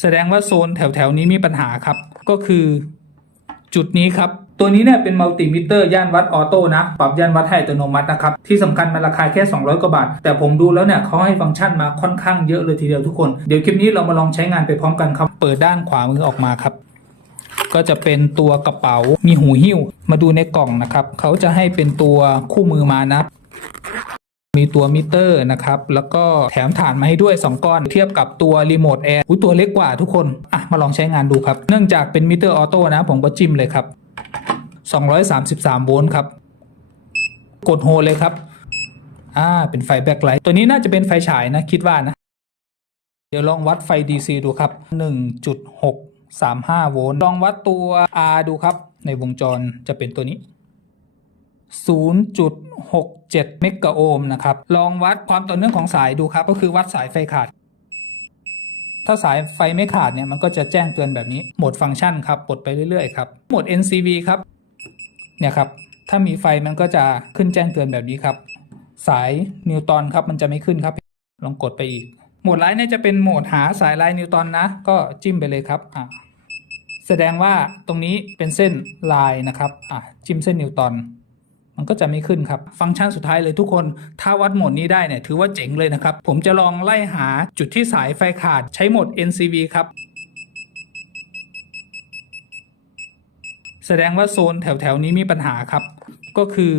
แสดงว่าโซนแถวแถวๆนี้มีปัญหาครับ ก็คือจุดนี้ครับ ตัวนี้เนี่ยเป็นมัลติมิเตอร์ย่านวัดออโต้นะ ปรับย่านวัดให้อัตโนมัตินะครับ ที่สำคัญมันราคาแค่ 200 กว่าบาท แต่ผมดูแล้วเนี่ยเขาให้ฟังก์ชันมาค่อนข้างเยอะเลยทีเดียวทุกคน เดี๋ยวคลิปนี้เรามาลองใช้งานไปพร้อมกันครับ เปิดด้านขวามือออกมาครับ ก็จะเป็นตัวกระเป๋ามีหูหิ้ว มาดูในกล่องนะครับเขาจะให้เป็นตัวคู่มือมานะ มีตัวมิเตอร์นะครับ แล้วก็แถมฐานมาให้ด้วย 2 ก้อน เทียบกับตัวรีโมทแอร์อุ๊ยตัวเล็กกว่าทุกคน อะ มาลองใช้งานดูครับ เนื่องจากเป็นมิเตอร์ออโต้นะ ผมก็จิ้มเลยครับ 233 โวลต์ครับ กดโฮเลยครับ อ่า เป็นไฟแบ็คไลท์ ตัวนี้น่าจะเป็นไฟฉายนะ คิดว่านะ เดี๋ยวลองวัดไฟ DC ดูครับ 1.635 โวลต์ ลองวัดตัว R ดูครับ ในวงจรจะเป็นตัวนี้ 0.67 เมกะโอห์มนะครับ ลองวัดความต่อเนื่องของสายดูครับ ก็คือวัดสายไฟขาด ถ้าสายไฟไม่ขาดเนี่ยมันก็จะแจ้งเตือนแบบนี้ โหมดฟังก์ชันครับปลดไปเรื่อยๆครับ โหมด NCV ครับ เนี่ยครับ ถ้ามีไฟมันก็จะขึ้นแจ้งเตือนแบบนี้ครับ สายนิวตันครับมันจะไม่ขึ้นครับ ลองกดไปอีก โหมดไลน์เนี่ยจะเป็นโหมดหาสายไลายนิวตันนะ ก็จิ้มไปเลยครับอะแสดงว่าตรงนี้เป็นเส้นลายนะครับอะจิ้มเส้นนิวตัน มันก็จะไม่ขึ้นครับ ฟังก์ชันสุดท้ายเลยทุกคน ถ้าวัดโหมดนี้ได้เนี่ยถือว่าเจ๋งเลยนะครับ ผมจะลองไล่หาจุดที่สายไฟขาดใช้โหมด NCV ครับแสดงว่าโซนแถวแถวๆนี้มีปัญหาครับ ก็คือ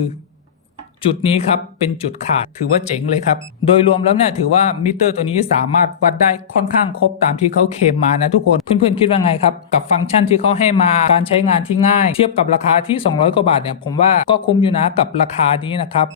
จุดนี้ครับเป็นจุดขาดถือว่าเจ๋งเลยครับ โดยรวมแล้วเนี่ยถือว่ามิเตอร์ตัวนี้สามารถวัดได้ค่อนข้างครบตามที่เขาเคมมานะทุกคนเพื่อนๆคิดว่าไงครับ กับฟังก์ชันที่เขาให้มาการใช้งานที่ง่าย เทียบกับราคาที่ 200 กว่าบาทเนี่ยผมว่าก็คุ้มอยู่นะกับราคานี้นะครับ